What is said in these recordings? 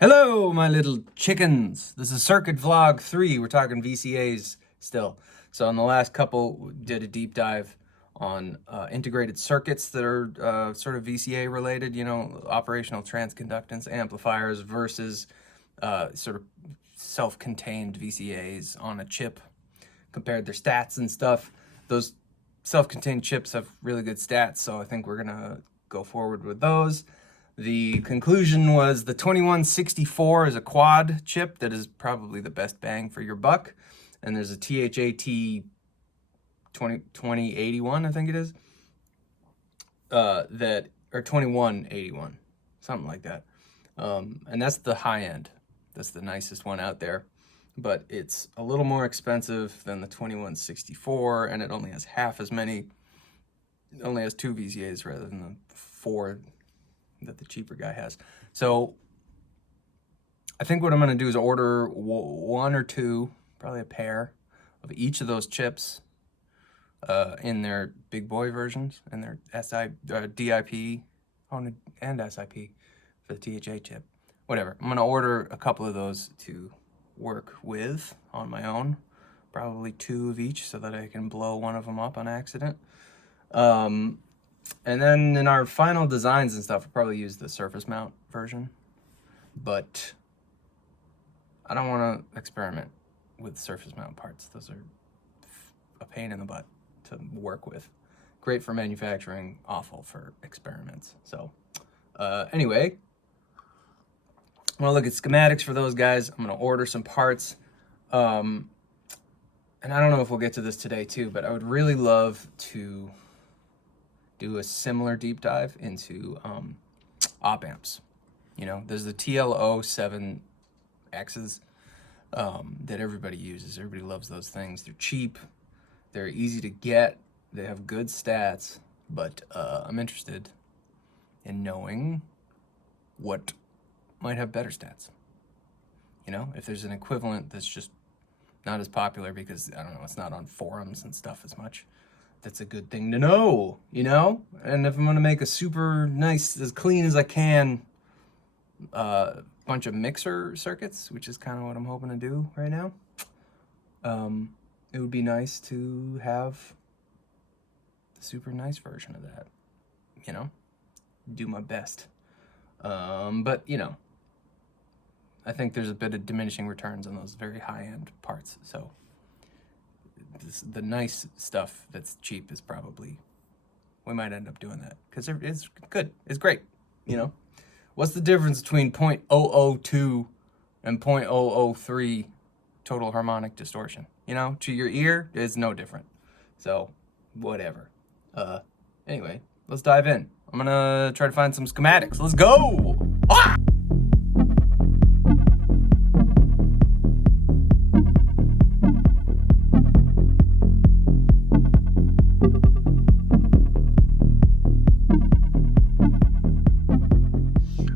Hello, my little chickens. This is Circuit Vlog 3. We're talking VCAs still. So on the last couple, we did a deep dive on integrated circuits that are sort of VCA related, you know, operational transconductance amplifiers versus sort of self-contained VCAs on a chip, compared their stats and stuff. Those self-contained chips have really good stats, so I think we're gonna go forward with those. The conclusion was the 2164 is a quad chip that is probably the best bang for your buck. And there's a THAT 2081, I think it is, or 2181, something like that. And that's the high end. That's the nicest one out there. But it's a little more expensive than the 2164, and it only has half as many. It only has 2 VCAs rather than the 4 that the cheaper guy has. So I think what I'm going to do is order 1 or 2, probably a pair of each of those chips in their big boy versions, and their DIP and SIP for the THA chip. Whatever. I'm going to order a couple of those to work with on my own, probably 2 of each, so that I can blow one of them up on accident. And then in our final designs and stuff, we'll probably use the surface mount version. But I don't want to experiment with surface mount parts. Those are a pain in the butt to work with. Great for manufacturing, awful for experiments. So anyway, I'm going to look at schematics for those guys. I'm going to order some parts. And I don't know if we'll get to this today too, but I would really love to do a similar deep dive into op amps. You know, there's the TL07Xs that everybody uses. Everybody loves those things. They're cheap. They're easy to get. They have good stats. But I'm interested in knowing what might have better stats. You know, if there's an equivalent that's just not as popular because, I don't know, it's not on forums and stuff as much. That's a good thing to know, you know? And if I'm going to make a super nice, as clean as I can, bunch of mixer circuits, which is kind of what I'm hoping to do right now, it would be nice to have the super nice version of that, you know? Do my best. But, you know, I think there's a bit of diminishing returns on those very high-end parts, so the nice stuff that's cheap is probably, we might end up doing that because it's good, it's great, you know? What's the difference between 0.002 and 0.003 total harmonic distortion? You know, to your ear, it's no different. So, whatever. Anyway, let's dive in. I'm gonna try to find some schematics. Let's go! Ah!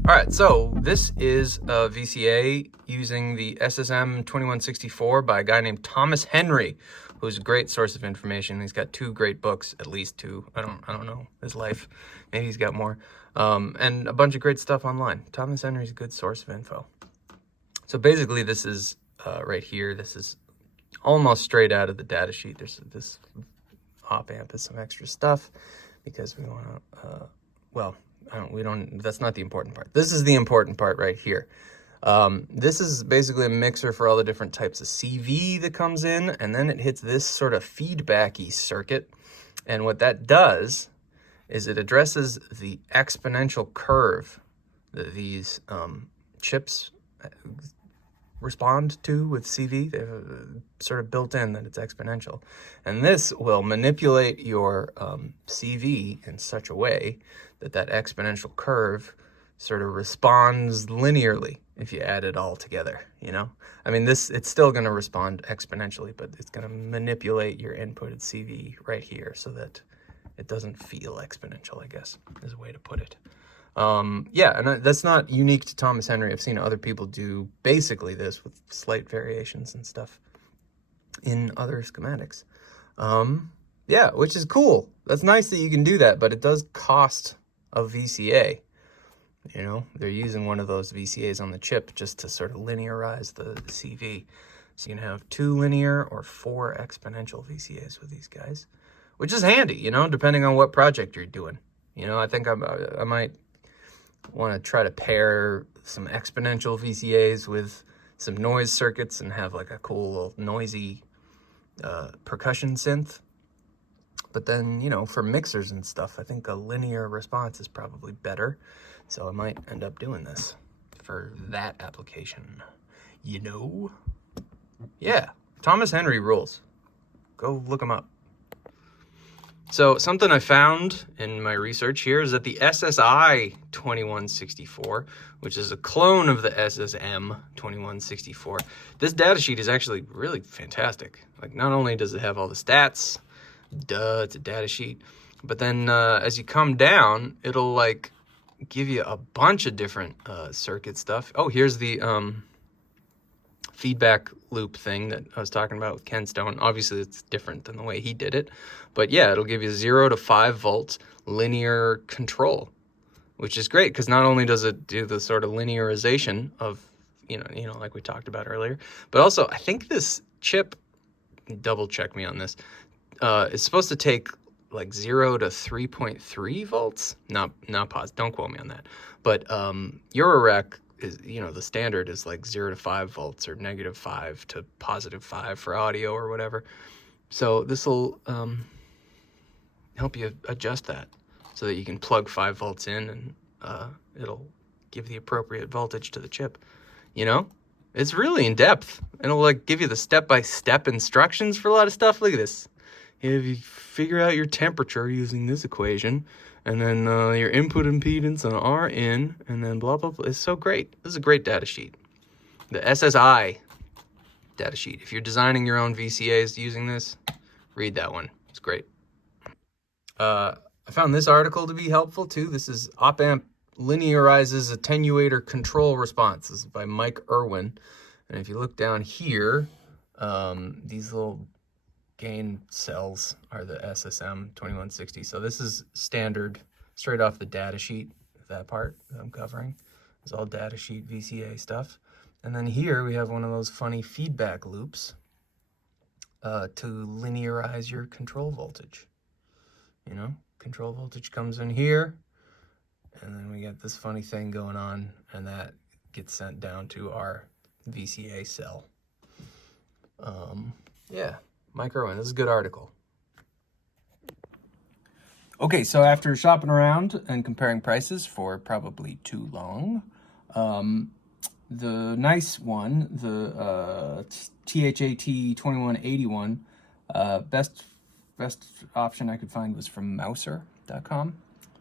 All right, so this is a VCA using the SSM 2164 by a guy named Thomas Henry, who's a great source of information. He's got 2 great books, at least 2. I don't know his life. Maybe he's got more. And a bunch of great stuff online. Thomas Henry's a good source of info. So basically, this is right here. This is almost straight out of the data sheet. There's this op amp is some extra stuff because we want to. Well, that's not the important part. This is the important part right here. This is basically a mixer for all the different types of CV that comes in, and then it hits this sort of feedbacky circuit. And what that does is it addresses the exponential curve that these chips respond to with CV. They've sort of built in that it's exponential. And this will manipulate your CV in such a way that that exponential curve sort of responds linearly if you add it all together, you know? I mean, it's still going to respond exponentially, but it's going to manipulate your inputted CV right here so that it doesn't feel exponential, I guess, is a way to put it. Yeah, and that's not unique to Thomas Henry. I've seen other people do basically this with slight variations and stuff in other schematics. Yeah, which is cool. That's nice that you can do that, but it does cost a VCA. You know, they're using one of those VCAs on the chip just to sort of linearize the CV. So you can have 2 linear or 4 exponential VCAs with these guys, which is handy, you know, depending on what project you're doing. You know, I think I might want to try to pair some exponential VCAs with some noise circuits and have like a cool little noisy percussion synth. But then, you know, for mixers and stuff, I think a linear response is probably better. So I might end up doing this for that application. You know? Yeah, Thomas Henry rules. Go look him up. So something I found in my research here is that the SSI 2164, which is a clone of the SSM 2164, this datasheet is actually really fantastic. Like, not only does it have all the stats, duh, it's a datasheet, but then as you come down, it'll like give you a bunch of different circuit stuff. Oh, here's the feedback loop thing that I was talking about with Ken Stone. Obviously, it's different than the way he did it. But yeah, it'll give you 0 to 5 volts linear control, which is great because not only does it do the sort of linearization of, you know, like we talked about earlier, but also I think this chip, double check me on this, is supposed to take like 0 to 3.3 volts. Not positive. Don't quote me on that. But Eurorack is, you know, the standard is like 0 to 5 volts or -5 to +5 for audio or whatever. So this will help you adjust that so that you can plug 5 volts in and it'll give the appropriate voltage to the chip. You know, it's really in depth. It'll like give you the step-by-step instructions for a lot of stuff. Look at this. If you figure out your temperature using this equation, and then your input impedance on Rin, and then blah, blah, blah. It's so great. This is a great data sheet. The SSI data sheet. If you're designing your own VCAs using this, read that one. It's great. I found this article to be helpful too. This is Op-Amp Linearizes Attenuator Control Response. This is by Mike Irwin. And if you look down here, these little gain cells are the SSM 2160. So this is standard, straight off the data sheet. That part that I'm covering is all data sheet VCA stuff. And then here we have one of those funny feedback loops to linearize your control voltage. You know, control voltage comes in here, and then we get this funny thing going on, and that gets sent down to our VCA cell. Yeah, Mike Irwin, this is a good article. Okay, so after shopping around and comparing prices for probably too long, the nice one, the THAT 2181, best option I could find was from Mouser.com,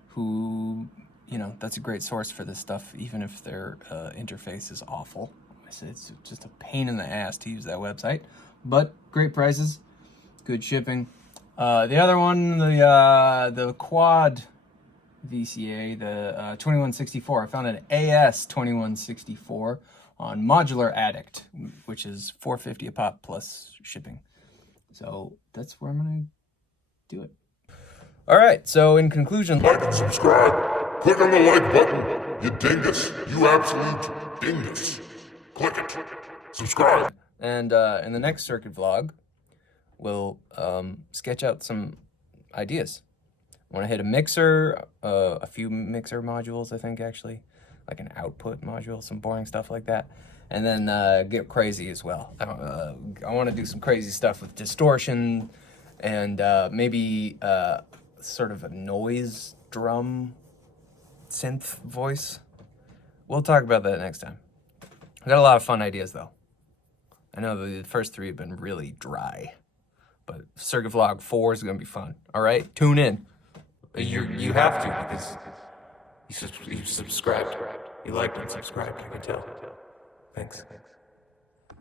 who, you know, that's a great source for this stuff, even if their interface is awful. It's just a pain in the ass to use that website, but great prices, good shipping. The other one, the quad VCA, the 2164, I found an AS 2164 on Modular Addict, which is $4.50 a pop plus shipping. So that's where I'm gonna do it. All right, so in conclusion, like and subscribe. Click on the like button, you dingus. You absolute dingus. Click it. Subscribe. And in the next circuit vlog, we'll sketch out some ideas. I want to hit a mixer, a few mixer modules, I think, actually, like an output module, some boring stuff like that. And then get crazy as well. I want to do some crazy stuff with distortion and maybe sort of a noise drum synth voice. We'll talk about that next time. I got a lot of fun ideas, though. I know the first 3 have been really dry, but Circuit Vlog 4 is going to be fun. All right, tune in. You have to, because you subscribed. You liked and subscribed, I can tell. Thanks.